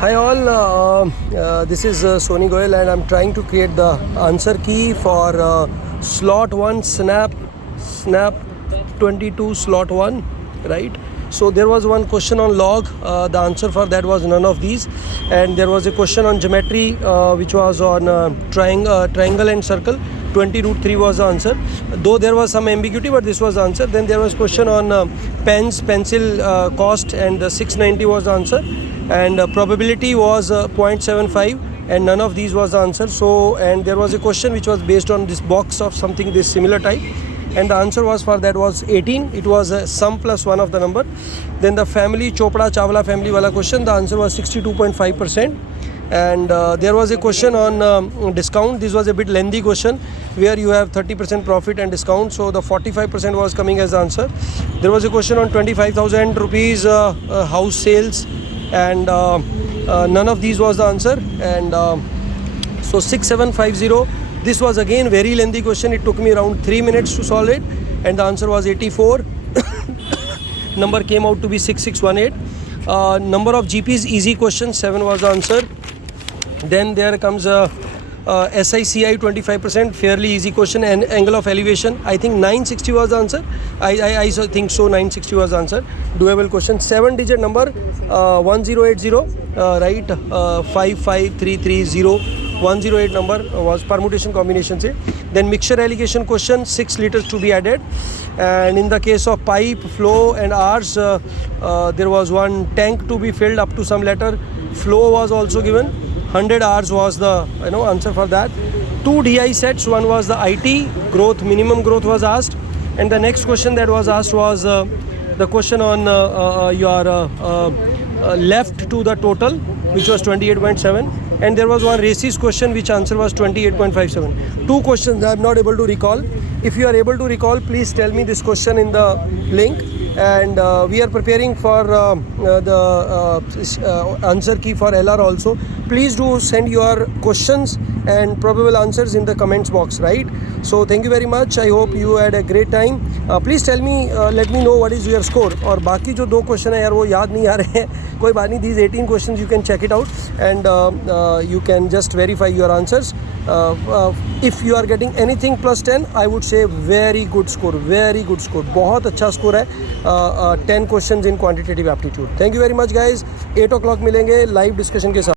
Hi all, this is Sony Goyal and I'm trying to create the answer key for SLOT-1 SNAP22 SLOT-1, right? So there was one question on log, the answer for that was none of these, and there was a question on geometry which was on triangle and circle. 20√3 was the answer, though there was some ambiguity, but this was the answer. Then there was question on pencil cost, and 690 was the answer, and probability was 0.75, and none of these was the answer. So, and there was a question which was based on this box of something this similar type, and the answer was for that was 18. It was a sum plus one of the number. Then the family Chopra Chawla family wala question, the answer was 62.5%. And there was a question on discount. This was a bit lengthy question where you have 30% profit and discount, so the 45% was coming as the answer. There was a question on 25,000 rupees house sales, and none of these was the answer. And so 6750, this was again very lengthy question. It took me around 3 minutes to solve it, and the answer was 84. Number came out to be 6618. Number of GPs easy question, 7 was the answer. Then there comes SICI 25%, fairly easy question, and angle of elevation, I think 960 was the answer. I think so, 960 was the answer. Doable question. 7-digit number 1080, right? 55330 108 number was permutation combination se. Then mixture allocation question, 6 liters to be added, and in the case of pipe flow and hours, there was one tank to be filled up to some letter. Flow was also given. 100 hours was the answer for that. 2 DI sets, one was the IT growth, minimum growth was asked, and the next question that was asked was the question on your left to the total, which was 28.7, and there was one races question which answer was 28.57. 2 questions I am not able to recall. If you are able to recall, please tell me this question in the link. And we are preparing for the answer key for LR also. Please do send your questions and probable answers in the comments box, right? So thank you very much. I hope you had a great time. Please tell me, let me know what is your score. और बाकी जो 2 question है यार वो याद नहीं आ रहे हैं, कोई बात नहीं. These 18 questions you can check it out, and you can just verify your answers. If you are getting anything plus 10, I would say very good score, very good score. बहुत अच्छा स्कोर है. 10 questions in quantitative aptitude. Thank you very much guys. 8 o'clock मिलेंगे live discussion के साथ.